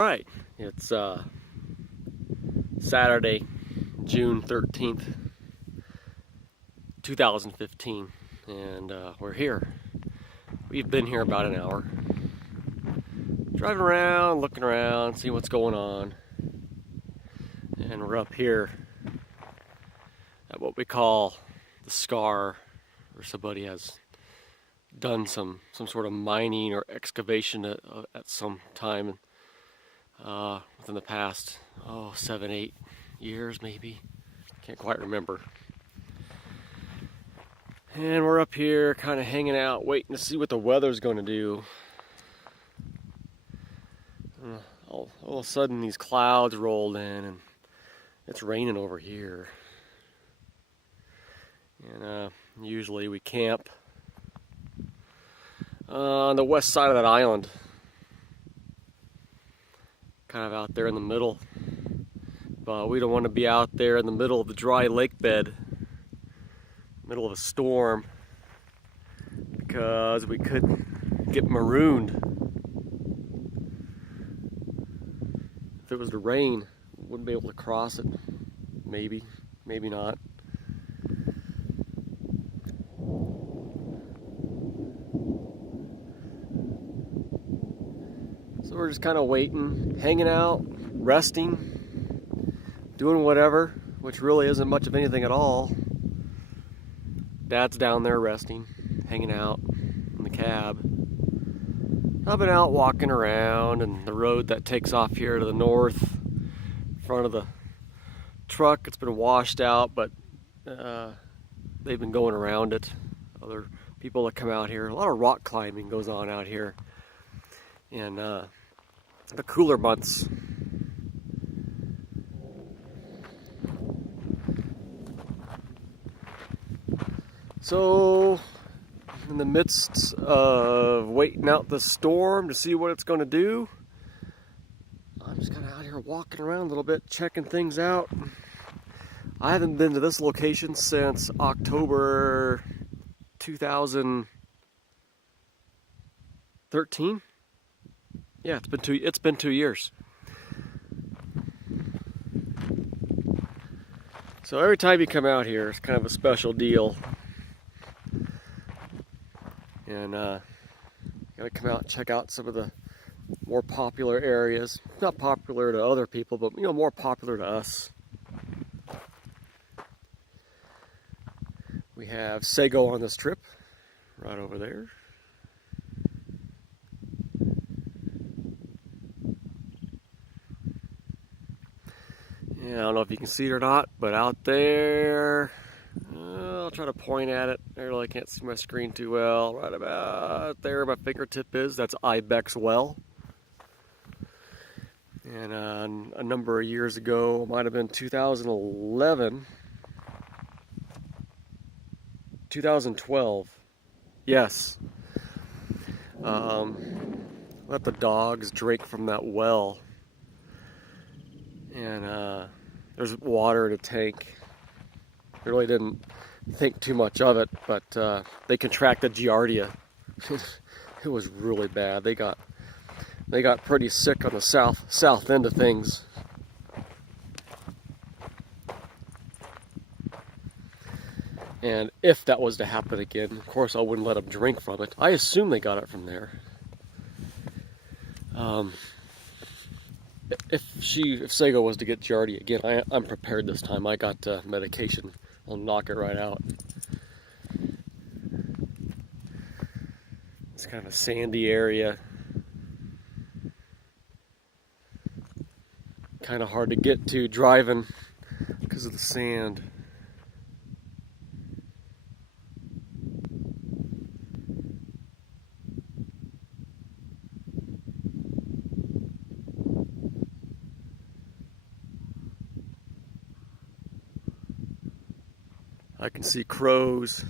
Right, it's Saturday, June 13th, 2015, and we're here. We've been here about an hour, driving around, looking around, seeing what's going on, and we're up here at what we call the scar, where somebody has done some sort of mining or excavation at some time within the past 7-8 years maybe. Can't quite remember. And we're up here kind of hanging out, waiting to see what the weather's going to do. All of a sudden these clouds rolled in and it's raining over here. And usually we camp on the west side of that island, kind of out there in the middle, but we don't want to be out there in the middle of the dry lake bed, middle of a storm, because we could get marooned. If it was to rain, we wouldn't be able to cross it. Maybe not. So we're just kind of waiting, hanging out, resting, doing whatever, which really isn't much of anything at all. Dad's down there resting, hanging out in the cab. I've been out walking around, and the road that takes off here to the north, in front of the truck, it's been washed out, but they've been going around it. Other people that come out here, a lot of rock climbing goes on out here. And the cooler months. So, in the midst of waiting out the storm to see what it's going to do, I'm just kind of out here walking around a little bit, checking things out. I haven't been to this location since October 2013. Yeah, it's been 2 years. So every time you come out here, it's kind of a special deal. And you gotta come out and check out some of the more popular areas. Not popular to other people, but more popular to us. We have Sago on this trip, right over there. Yeah, I don't know if you can see it or not, but out there, I'll try to point at it. I really can't see my screen too well. Right about there, my fingertip is. That's Ibex Well. And a number of years ago, it might have been 2011, 2012. Yes. Let the dogs drink from that well. And there's water in a tank. I really didn't think too much of it, but they contracted Giardia. It was really bad. They got pretty sick on the south end of things. And if that was to happen again, of course I wouldn't let them drink from it. I assume they got it from there. If Sago was to get Giardia again, I'm prepared this time. I got medication. I'll knock it right out. It's kind of a sandy area. Kind of hard to get to driving because of the sand. I can see crows.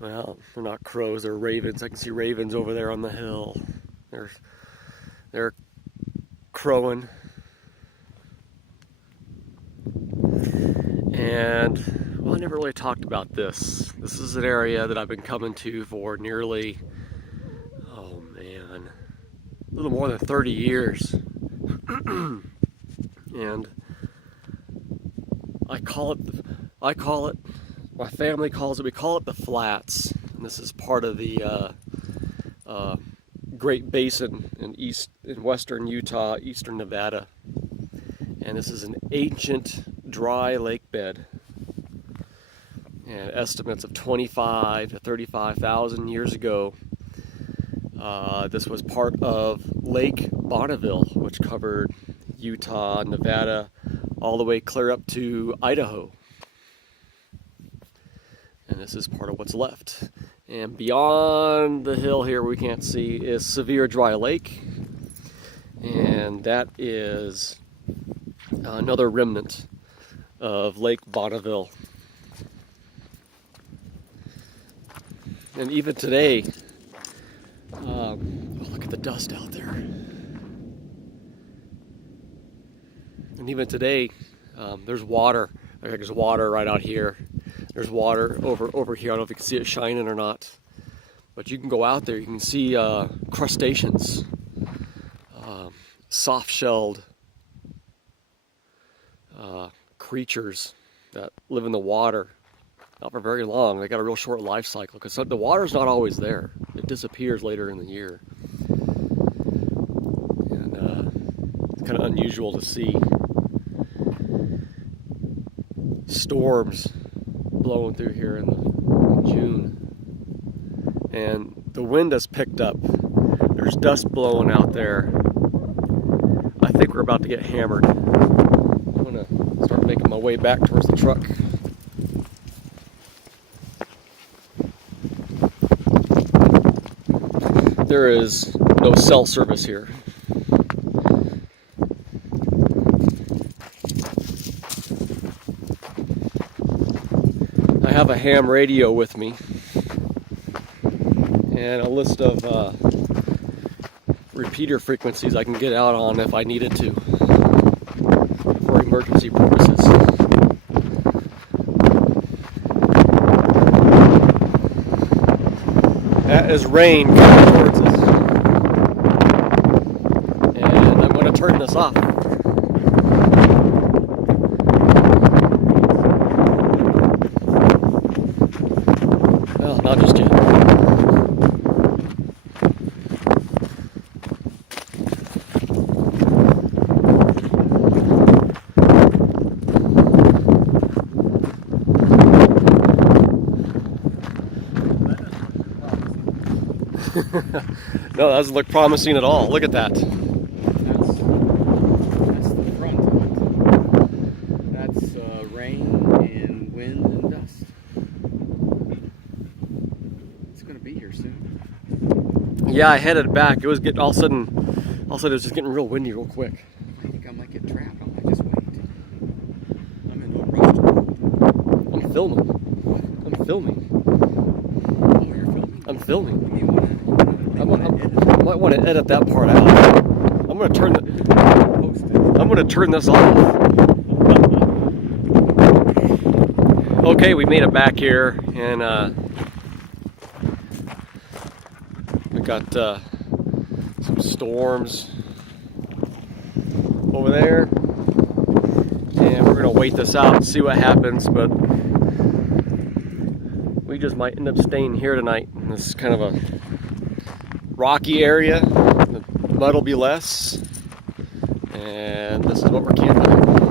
Well, they're not crows, they're ravens. I can see ravens over there on the hill. They're crowing. And, well, I never really talked about this. This is an area that I've been coming to for nearly, oh man, little more than 30 years. And I call it, my family calls it, we call it the Flats. And this is part of the Great Basin in western Utah, eastern Nevada. And this is an ancient dry lake bed. And estimates of 25 to 35,000 years ago, this was part of Lake Bonneville, which covered Utah, Nevada, all the way clear up to Idaho. And this is part of what's left. And beyond the hill here we can't see is Severe Dry Lake. And that is another remnant of Lake Bonneville. And even today, look at the dust out there. And even today, there's water. There's water right out here. There's water over here. I don't know if you can see it shining or not. But you can go out there, you can see crustaceans, soft-shelled creatures that live in the water. Not for very long. They got a real short life cycle because the water's not always there. It disappears later in the year. And it's kind of unusual to see storms blowing through here in June. And the wind has picked up. There's dust blowing out there. I think we're about to get hammered. I'm going to start making my way back towards the truck. There is no cell service here. I have a ham radio with me and a list of repeater frequencies I can get out on if I needed to for emergency purposes. That is rain coming towards us. And I'm going to turn this off. Well, not just yet. No, that doesn't look promising at all. Look at that. That's the front of it. That's rain and wind and dust. It's going to be here soon. Yeah, I headed back. It was getting all of a sudden it was just getting real windy real quick. I think I might get trapped. I might just wait. I'm in no rush to move. I'm filming. I'm filming. Oh, you're filming? I'm filming. I might want to edit that part out. I'm going to turn this off. Okay, we made it back here, and we got some storms over there, and we're going to wait this out and see what happens, but we just might end up staying here tonight. This is kind of a rocky area. The mud will be less, and this is what we're camping.